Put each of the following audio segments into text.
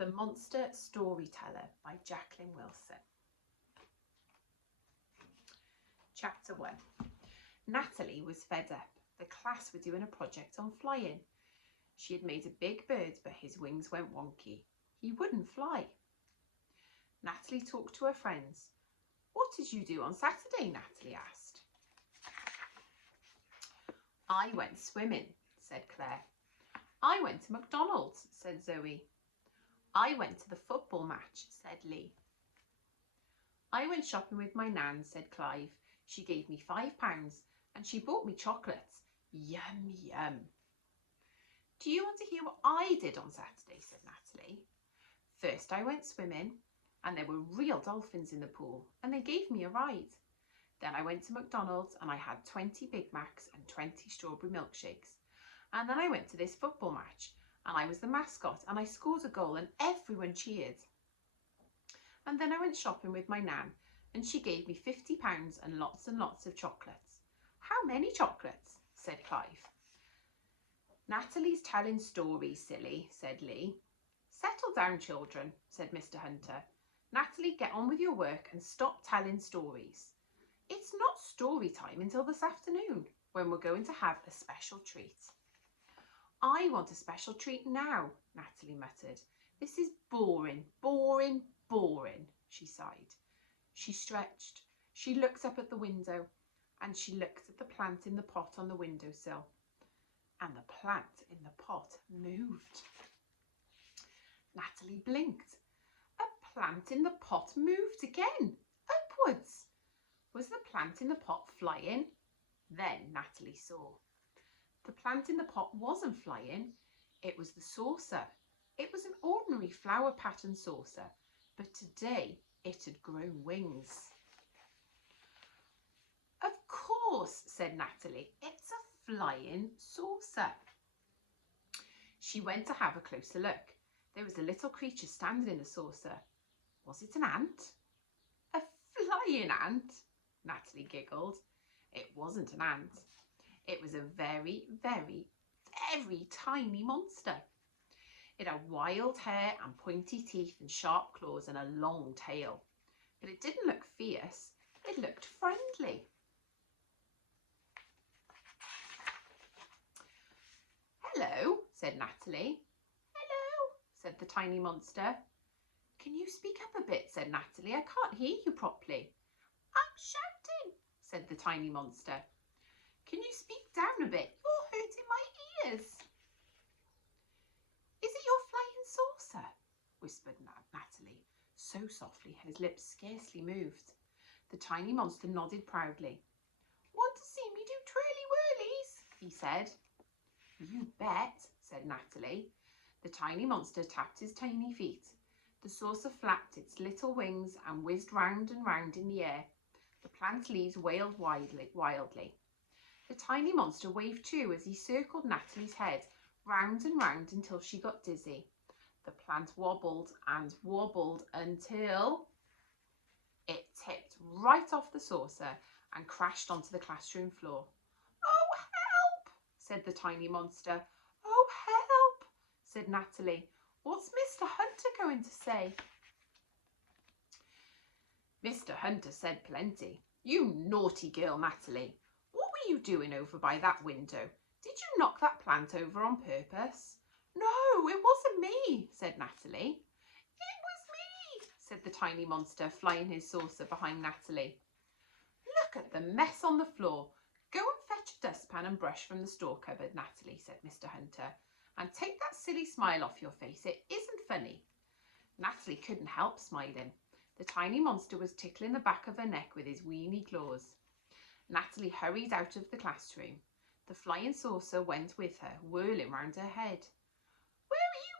The Monster Storyteller by Jacqueline Wilson. Chapter 1. Natalie was fed up. The class were doing a project on flying. She had made a big bird, but his wings went wonky. He wouldn't fly. Natalie talked to her friends. "What did you do on Saturday?" Natalie asked. "I went swimming," said Claire. "I went to McDonald's," said Zoe. "I went to the football match," said Lee. "I went shopping with my nan," said Clive. "She gave me £5 and she bought me chocolates. Yum, yum." "Do you want to hear what I did on Saturday?" said Natalie. "First I went swimming and there were real dolphins in the pool and they gave me a ride. Then I went to McDonald's and I had 20 Big Macs and 20 strawberry milkshakes. And then I went to this football match and I was the mascot and I scored a goal and everyone cheered. And then I went shopping with my nan and she gave me £50 and lots of chocolates." "How many chocolates?" said Clive. "Natalie's telling stories, silly," said Lee. "Settle down, children," said Mr. Hunter. "Natalie, get on with your work and stop telling stories. It's not story time until this afternoon, when we're going to have a special treat." "I want a special treat now," Natalie muttered. "This is boring, boring, boring," she sighed. She stretched. She looked up at the window and she looked at the plant in the pot on the windowsill. And the plant in the pot moved. Natalie blinked. A plant in the pot moved again, upwards. Was the plant in the pot flying? Then Natalie saw. The plant in the pot wasn't flying. It was the saucer. It was an ordinary flower pattern saucer, but today it had grown wings. "Of course," said Natalie, "it's a flying saucer." She went to have a closer look. There was a little creature standing in the saucer. Was it an ant? A flying ant? Natalie giggled. It wasn't an ant. It was a very, very, very tiny monster. It had wild hair and pointy teeth and sharp claws and a long tail. But it didn't look fierce. It looked friendly. "Hello," said Natalie. "Hello," said the tiny monster. "Can you speak up a bit?" said Natalie. "I can't hear you properly." "I'm shouting," said the tiny monster. "Can you speak down a bit? You're hurting my ears." "Is it your flying saucer?" whispered Natalie, so softly his lips scarcely moved. The tiny monster nodded proudly. "Want to see me do twirly-whirlies?" he said. "You bet," said Natalie. The tiny monster tapped his tiny feet. The saucer flapped its little wings and whizzed round and round in the air. The plant leaves wailed wildly. The tiny monster waved too as he circled Natalie's head round and round until she got dizzy. The plant wobbled and wobbled until it tipped right off the saucer and crashed onto the classroom floor. "Oh, help!" said the tiny monster. "Oh, help!" said Natalie. "What's Mr. Hunter going to say?" Mr. Hunter said plenty. "You naughty girl, Natalie. What were you doing over by that window? Did you knock that plant over on purpose?" "No, it wasn't me," said Natalie. "It was me," said the tiny monster, flying his saucer behind Natalie. "Look at the mess on the floor. Go and fetch a dustpan and brush from the store cupboard, Natalie," said Mr. Hunter. "And take that silly smile off your face. It isn't funny." Natalie couldn't help smiling. The tiny monster was tickling the back of her neck with his weeny claws. Natalie hurried out of the classroom. The flying saucer went with her, whirling round her head. "Where are you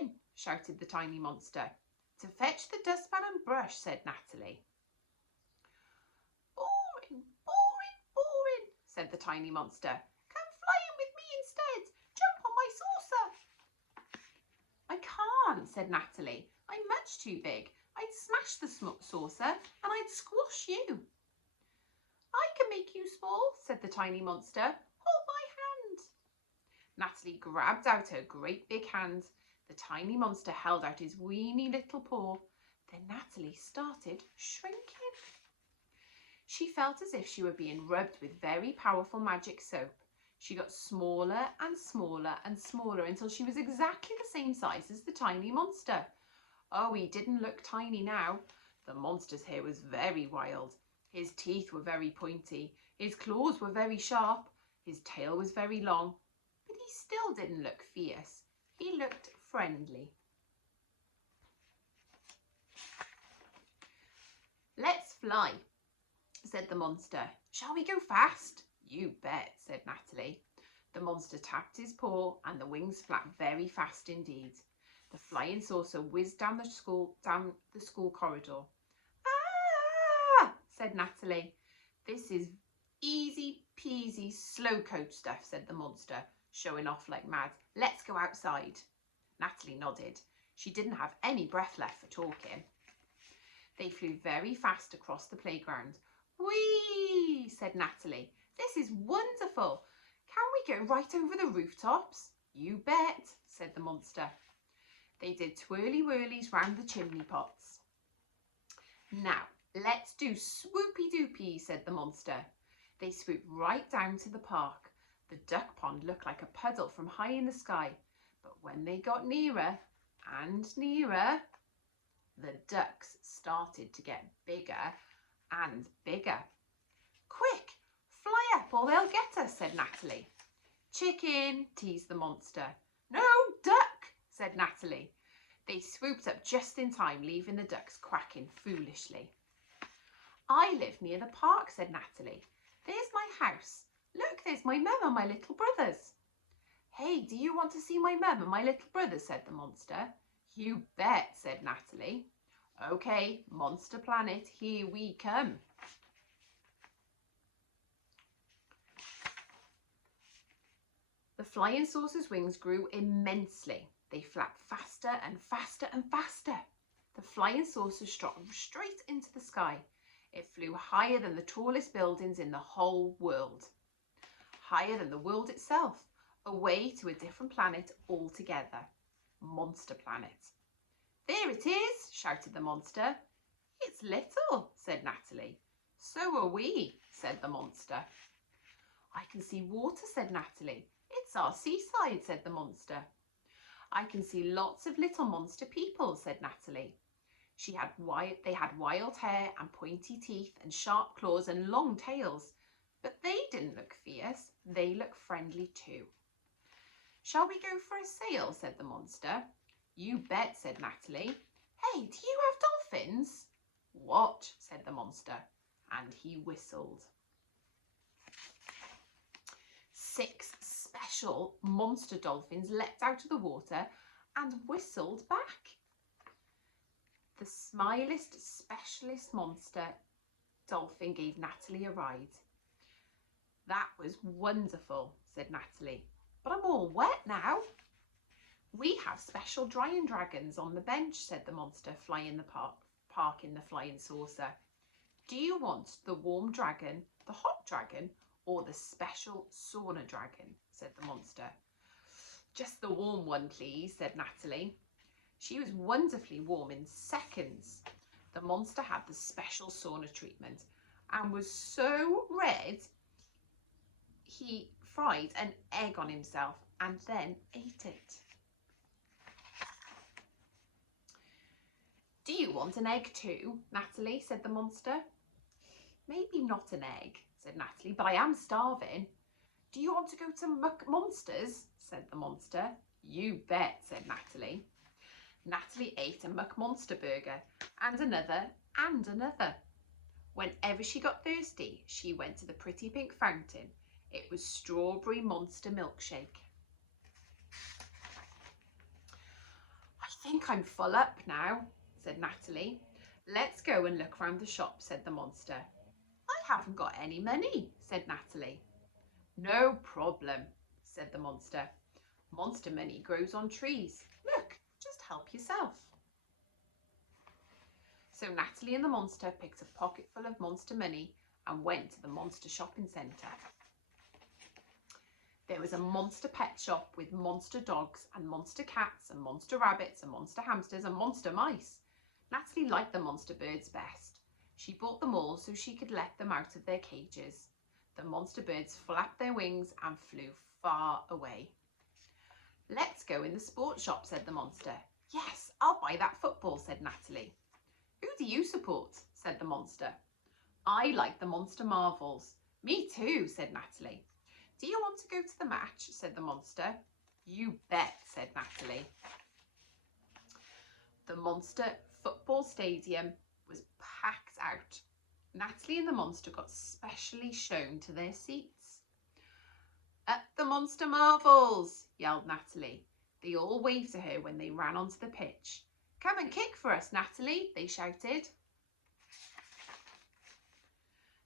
going?" shouted the tiny monster. "To fetch the dustpan and brush," said Natalie. "Boring, boring, boring," said the tiny monster. "Come flying with me instead. Jump on my saucer." "I can't," said Natalie. "I'm much too big. I'd smash the saucer and I'd squash you." "I can make you small," said the tiny monster. "Hold my hand." Natalie grabbed out her great big hand. The tiny monster held out his weeny little paw. Then Natalie started shrinking. She felt as if she were being rubbed with very powerful magic soap. She got smaller and smaller and smaller until she was exactly the same size as the tiny monster. Oh, he didn't look tiny now. The monster's hair was very wild. His teeth were very pointy. His claws were very sharp. His tail was very long. But he still didn't look fierce. He looked friendly. "Let's fly," said the monster. "Shall we go fast?" "You bet," said Natalie. The monster tapped his paw and the wings flapped very fast indeed. The flying saucer whizzed down the school corridor. "Ah!" said Natalie. "This is easy peasy slow coach stuff," said the monster, showing off like mad. "Let's go outside." Natalie nodded. She didn't have any breath left for talking. They flew very fast across the playground. "Whee!" said Natalie. "This is wonderful. Can we go right over the rooftops?" "You bet," said the monster. They did twirly-whirlies round the chimney pots. "Now, let's do swoopy-doopy," said the monster. They swooped right down to the park. The duck pond looked like a puddle from high in the sky, but when they got nearer and nearer, the ducks started to get bigger and bigger. "Quick, fly up or they'll get us," said Natalie. "Chicken," teased the monster. "No, duck," said Natalie. They swooped up just in time, leaving the ducks quacking foolishly. "I live near the park," said Natalie. "There's my house. Look, there's my mum and my little brothers." "Hey, do you want to see my mum and my little brothers?" said the monster. "You bet," said Natalie. "Okay, Monster Planet, here we come." The flying saucer's wings grew immensely. They flapped faster and faster and faster. The flying saucer shot straight into the sky. It flew higher than the tallest buildings in the whole world. Higher than the world itself, away to a different planet altogether. Monster Planet. "There it is," shouted the monster. "It's little," said Natalie. "So are we," said the monster. "I can see water," said Natalie. "It's our seaside," said the monster. "I can see lots of little monster people," said Natalie. They had wild hair and pointy teeth and sharp claws and long tails, but they didn't look fierce. They looked friendly too. "Shall we go for a sail?" said the monster. "You bet," said Natalie. "Hey, do you have dolphins?" "What?" said the monster, and he whistled. 6 special monster dolphins leapt out of the water and whistled back. The smilest, specialist monster dolphin gave Natalie a ride. "That was wonderful," said Natalie, "but I'm all wet now." "We have special drying dragons on the bench," said the monster, flying the park in the flying saucer. "Do you want the warm dragon, the hot dragon, or the special sauna dragon?" said the monster. "Just the warm one, please," said Natalie. She was wonderfully warm in seconds. The monster had the special sauna treatment and was so red he fried an egg on himself and then ate it. "Do you want an egg too, Natalie?" said the monster. "Maybe not an egg," said Natalie, "but I am starving." "Do you want to go to McMonsters?" said the monster. "You bet," said Natalie. Natalie ate a McMonster burger and another and another. Whenever she got thirsty, she went to the pretty pink fountain. It was strawberry monster milkshake. "I think I'm full up now," said Natalie. "Let's go and look round the shop," said the monster. "I haven't got any money," said Natalie. "No problem," said the monster. "Monster money grows on trees. Look, just help yourself." So Natalie and the monster picked a pocketful of monster money and went to the monster shopping centre. There was a monster pet shop with monster dogs and monster cats and monster rabbits and monster hamsters and monster mice. Natalie liked the monster birds best. She bought them all so she could let them out of their cages. The monster birds flapped their wings and flew far away. Let's go in the sports shop, said the monster. Yes, I'll buy that football, said Natalie. Who do you support? Said the monster. I like the Monster Marvels. Me too, said Natalie. Do you want to go to the match? Said the monster. You bet, said Natalie. The monster football stadium was packed out. Natalie and the monster got specially shown to their seats. Up the Monster Marvels, yelled Natalie. They all waved to her when they ran onto the pitch. Come and kick for us, Natalie, they shouted.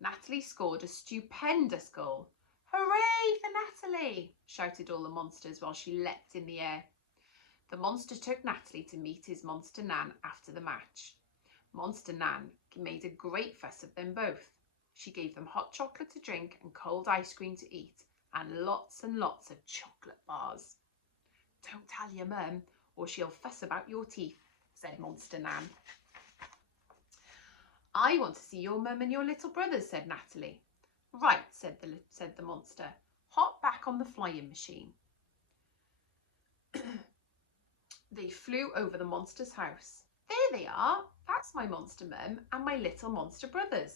Natalie scored a stupendous goal. Hooray for Natalie, shouted all the monsters while she leapt in the air. The monster took Natalie to meet his monster Nan after the match. Monster Nan made a great fuss of them both. She gave them hot chocolate to drink and cold ice cream to eat and lots of chocolate bars. Don't tell your mum or she'll fuss about your teeth, said Monster Nan. I want to see your mum and your little brothers, said Natalie. Right, said the monster. Hop back on the flying machine. They flew over the monster's house. There they are. That's my monster mum and my little monster brothers.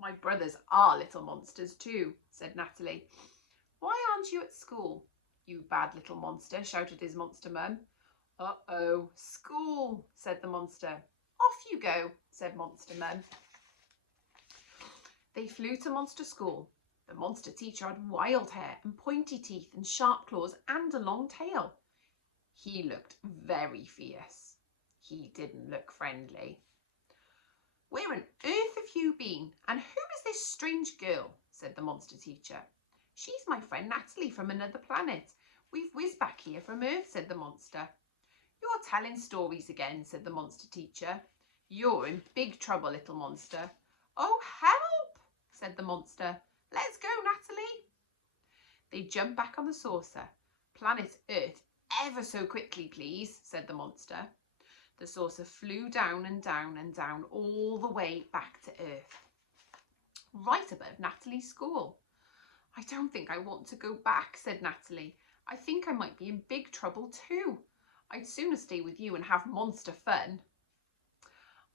My brothers are little monsters too, said Natalie. Why aren't you at school? You bad little monster, shouted his monster mum. Uh-oh, school, said the monster. Off you go, said monster mum. They flew to monster school. The monster teacher had wild hair and pointy teeth and sharp claws and a long tail. He looked very fierce. He didn't look friendly. Where on earth have you been? And who is this strange girl? Said the monster teacher. She's my friend Natalie from another planet. We've whizzed back here from Earth, said the monster. You're telling stories again, said the monster teacher. You're in big trouble, little monster. Oh, help, said the monster. Let's go, Natalie. They jumped back on the saucer. Planet Earth, ever so quickly, please, said the monster. The saucer flew down and down and down all the way back to Earth, right above Natalie's school. I don't think I want to go back, said Natalie. I think I might be in big trouble too. I'd sooner stay with you and have monster fun.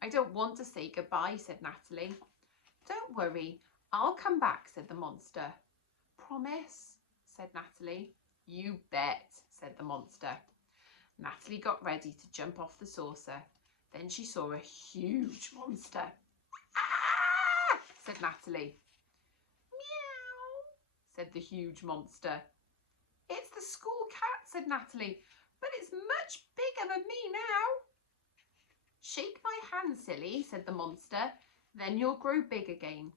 I don't want to say goodbye, said Natalie. Don't worry, I'll come back, said the monster. Promise, said Natalie. You bet, said the monster. Natalie got ready to jump off the saucer. Then she saw a huge monster. Ah! Said Natalie. Meow, said the huge monster. It's the school cat, said Natalie, but it's much bigger than me now. Shake my hand, silly, said the monster. Then you'll grow big again.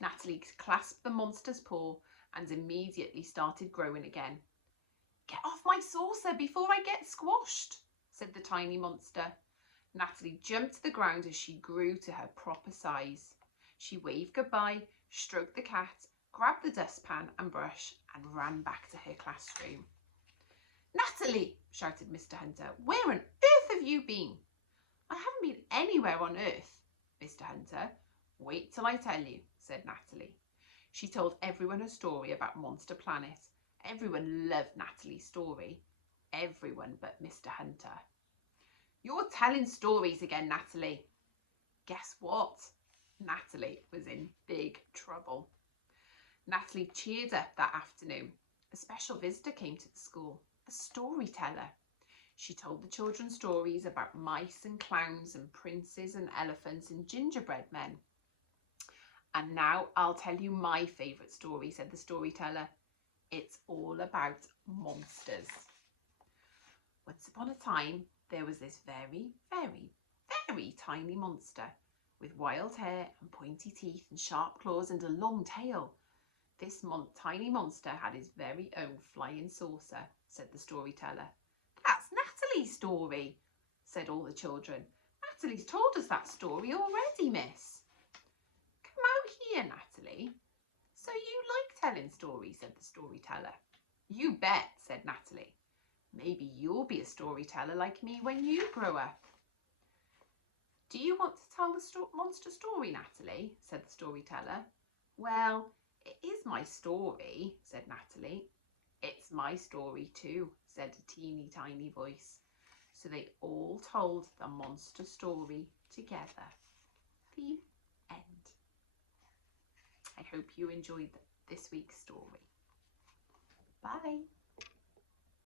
Natalie clasped the monster's paw and immediately started growing again. Get off my saucer before I get squashed, said the tiny monster. Natalie jumped to the ground as she grew to her proper size. She waved goodbye, stroked the cat, grabbed the dustpan and brush and ran back to her classroom. Natalie, shouted Mr. Hunter, where on earth have you been? I haven't been anywhere on earth, Mr. Hunter. Wait till I tell you, said Natalie. She told everyone her story about Monster Planet. Everyone loved Natalie's story. Everyone but Mr. Hunter. You're telling stories again, Natalie. Guess what? Natalie was in big trouble. Natalie cheered up that afternoon. A special visitor came to the school, a storyteller. She told the children stories about mice and clowns and princes and elephants and gingerbread men. And now I'll tell you my favourite story, said the storyteller. It's all about monsters. Once upon a time, there was this very, very, very tiny monster with wild hair and pointy teeth and sharp claws and a long tail. This tiny monster had his very own flying saucer, said the storyteller. That's Natalie's story, said all the children. Natalie's told us that story already, miss. Come out here, Natalie, So you like telling stories, said the storyteller. You bet, said Natalie. Maybe you'll be a storyteller like me when you grow up. Do you want to tell the monster story, Natalie? Said the storyteller. Well, it is my story, said Natalie. It's my story too, said a teeny tiny voice. So they all told the monster story together. The end. I hope you enjoyed this week's story. Bye.